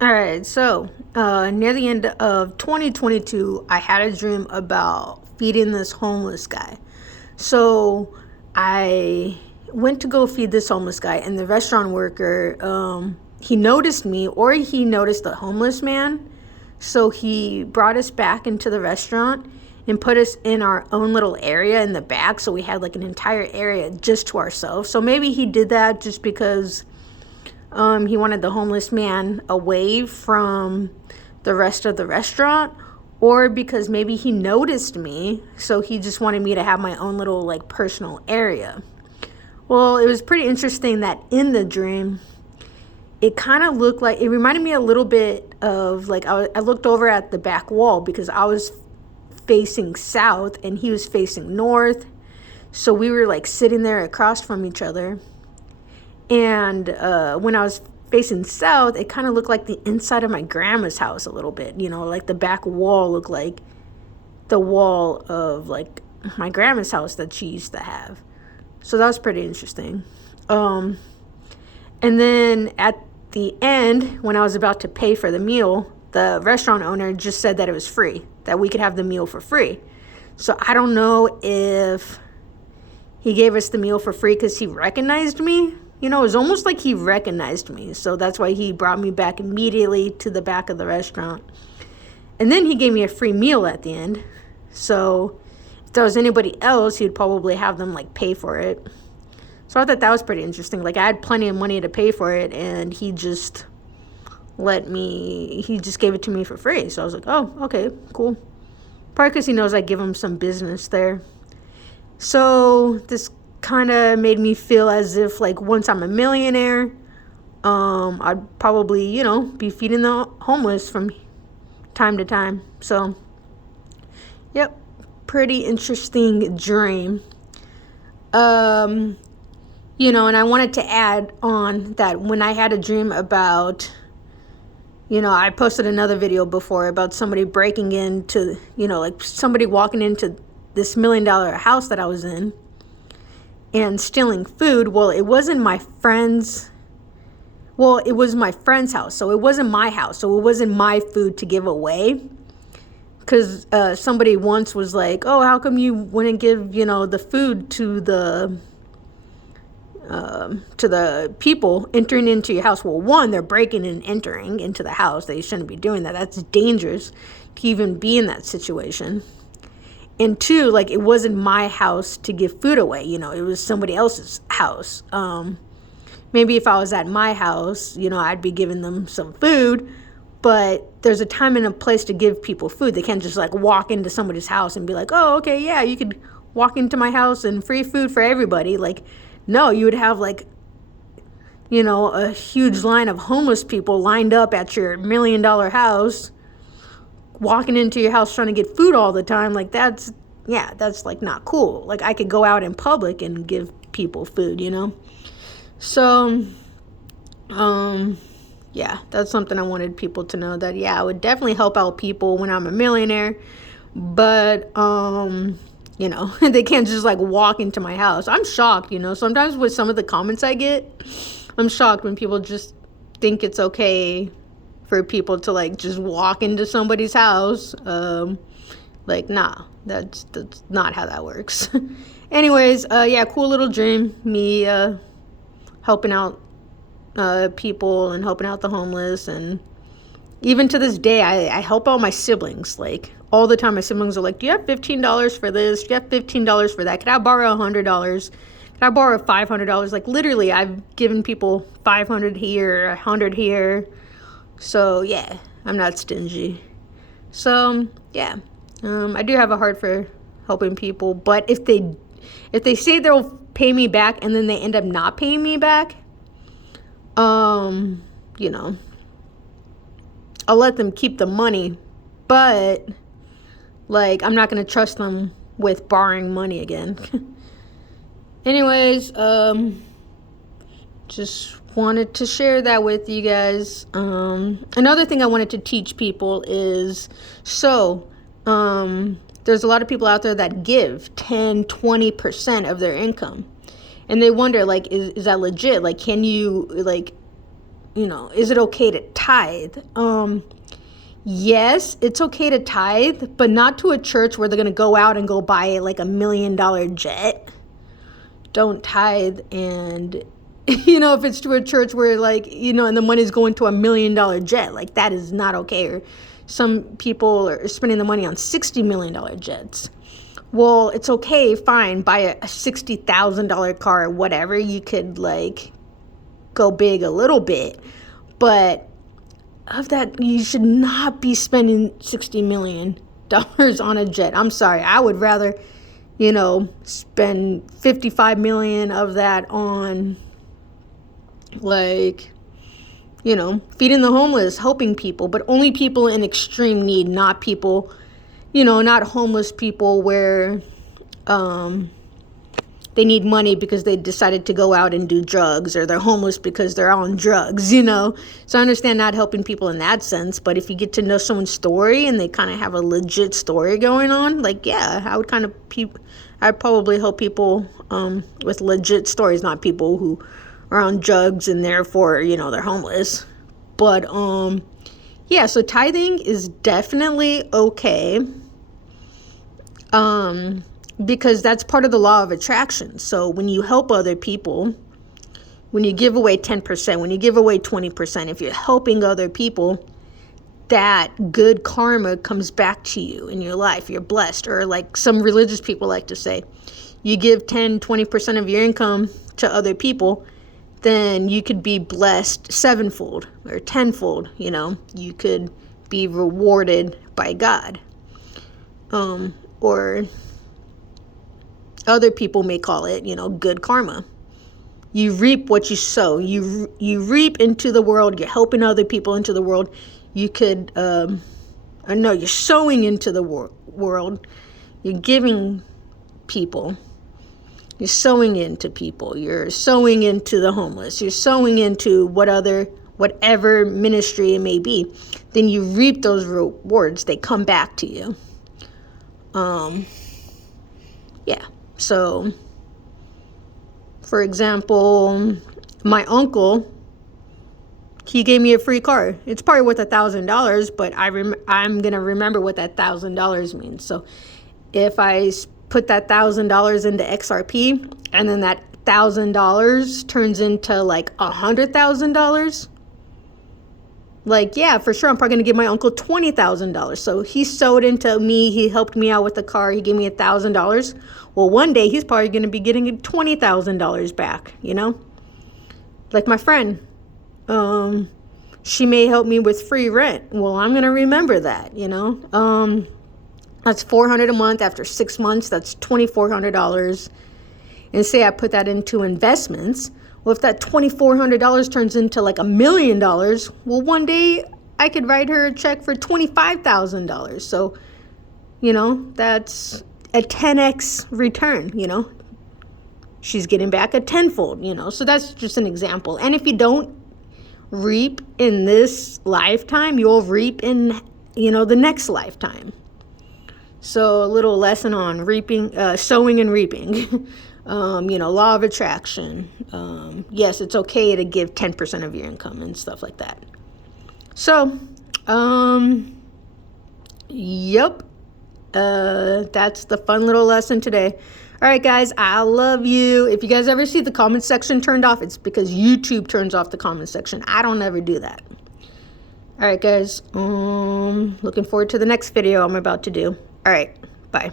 All right, so near the end of 2022, I had a dream about feeding this homeless guy. So I went to go feed this homeless guy, and the restaurant worker, he noticed me, or he noticed the homeless man. So he brought us back into the restaurant and put us in our own little area in the back. So we had like an entire area just to ourselves. So maybe he did that just because he wanted the homeless man away from the rest of the restaurant, or because maybe he noticed me, so he just wanted me to have my own little like personal area. Well, it was pretty interesting that in the dream, it kind of looked like, it reminded me a little bit of like I looked over at the back wall because I was facing south and he was facing north. So we were like sitting there across from each other. And when I was facing south, it kind of looked like the inside of my grandma's house a little bit. You know, like the back wall looked like the wall of like my grandma's house that she used to have. So that was pretty interesting. And then at the end, when I was about to pay for the meal, the restaurant owner just said that it was free, that we could have the meal for free. So I don't know if he gave us the meal for free because he recognized me. You know, it was almost like he recognized me. So that's why he brought me back immediately to the back of the restaurant. And then he gave me a free meal at the end. So if there was anybody else, he'd probably have them like pay for it. So I thought that was pretty interesting. Like I had plenty of money to pay for it, and he just gave it to me for free. So I was like, oh, okay, cool. Probably because he knows I give him some business there. So this kind of made me feel as if like once I'm a millionaire, I'd probably, be feeding the homeless from time to time. So, yep, pretty interesting dream. And I wanted to add on that when I had a dream about, I posted another video before about somebody breaking into, like somebody walking into this $1 million house that I was in and stealing food. Well, it wasn't my friend's. Well, it was my friend's house, so it wasn't my house, so it wasn't my food to give away. Because somebody once was like, "Oh, how come you wouldn't give, the food to the people entering into your house?" Well, one, they're breaking and entering into the house. They shouldn't be doing that. That's dangerous to even be in that situation. And two, like it wasn't my house to give food away. It was somebody else's house. Maybe if I was at my house, I'd be giving them some food. But there's a time and a place to give people food. They can't just like walk into somebody's house and be like, "Oh, okay, yeah, you could walk into my house and free food for everybody." Like, no, you would have like, a huge line of homeless people lined up at your $1 million house, walking into your house trying to get food all the time. Like that's like not cool. Like I could go out in public and give people food, So, yeah, that's something I wanted people to know, that, yeah, I would definitely help out people when I'm a millionaire, but, they can't just like walk into my house. I'm shocked, sometimes with some of the comments I get, I'm shocked when people just think it's okay for people to like just walk into somebody's house. Like, nah, that's not how that works. Anyways, yeah, cool little dream. Me helping out people and helping out the homeless. And even to this day, I help out my siblings. Like, all the time, my siblings are like, "Do you have $15 for this? Do you have $15 for that? Can I borrow $100? Can I borrow $500? Like, literally, I've given people $500 here, $100 here. So, yeah, I'm not stingy. So, yeah, I do have a heart for helping people. But if they say they'll pay me back and then they end up not paying me back, I'll let them keep the money. But, like, I'm not going to trust them with borrowing money again. Anyways, just wanted to share that with you guys. Another thing I wanted to teach people is, there's a lot of people out there that give 10-20% of their income, and they wonder, like, is that legit? Like, can you, like, is it okay to tithe? Yes, it's okay to tithe, but not to a church where they're going to go out and go buy like $1 million jet. Don't tithe. And, if it's to a church where and the money's going to $1 million jet, like that is not okay. Or some people are spending the money on $60 million jets. Well, it's okay, fine, buy a $60,000 car or whatever. You could go big a little bit, but of that, you should not be spending $60 million on a jet. I'm sorry. I would rather, spend 55 million of that on feeding the homeless, helping people, but only people in extreme need, not people, not homeless people where they need money because they decided to go out and do drugs, or they're homeless because they're on drugs, So I understand not helping people in that sense, but if you get to know someone's story and they kind of have a legit story going on, I'd probably help people with legit stories, not people who are on drugs and therefore, they're homeless. But so tithing is definitely okay. Because that's part of the law of attraction. So when you help other people, when you give away 10%, when you give away 20%, if you're helping other people, that good karma comes back to you in your life. You're blessed. Or like some religious people like to say, you give 10, 20% of your income to other people, then you could be blessed sevenfold or tenfold. You could be rewarded by God. Or other people may call it, good karma. You reap what you sow. You reap into the world. You're helping other people into the world. You could, you're sowing into the world. You're giving people. You're sowing into people. You're sowing into the homeless. You're sowing into whatever ministry it may be. Then you reap those rewards. They come back to you. So, for example, my uncle, he gave me a free car. It's probably worth $1,000, but I'm going to remember what that $1,000 means. So if I put that $1,000 into XRP and then that $1,000 turns into $100,000, for sure, I'm probably going to give my uncle $20,000. So he sewed into me. He helped me out with the car. He gave me $1,000. Well, one day he's probably going to be getting $20,000 back, Like my friend, she may help me with free rent. Well, I'm going to remember that, That's $400 a month. After 6 months, that's $2,400. And say I put that into investments. Well, if that $2,400 turns into $1 million, well, one day I could write her a check for $25,000. So, that's a 10x return, She's getting back a tenfold, So that's just an example. And if you don't reap in this lifetime, you'll reap in, the next lifetime. So a little lesson on reaping, sowing and reaping. Law of attraction. Yes, it's okay to give 10% of your income and stuff like that. So, yep. That's the fun little lesson today. All right, guys, I love you. If you guys ever see the comment section turned off, it's because YouTube turns off the comment section. I don't ever do that. All right, guys. Looking forward to the next video I'm about to do. All right, bye.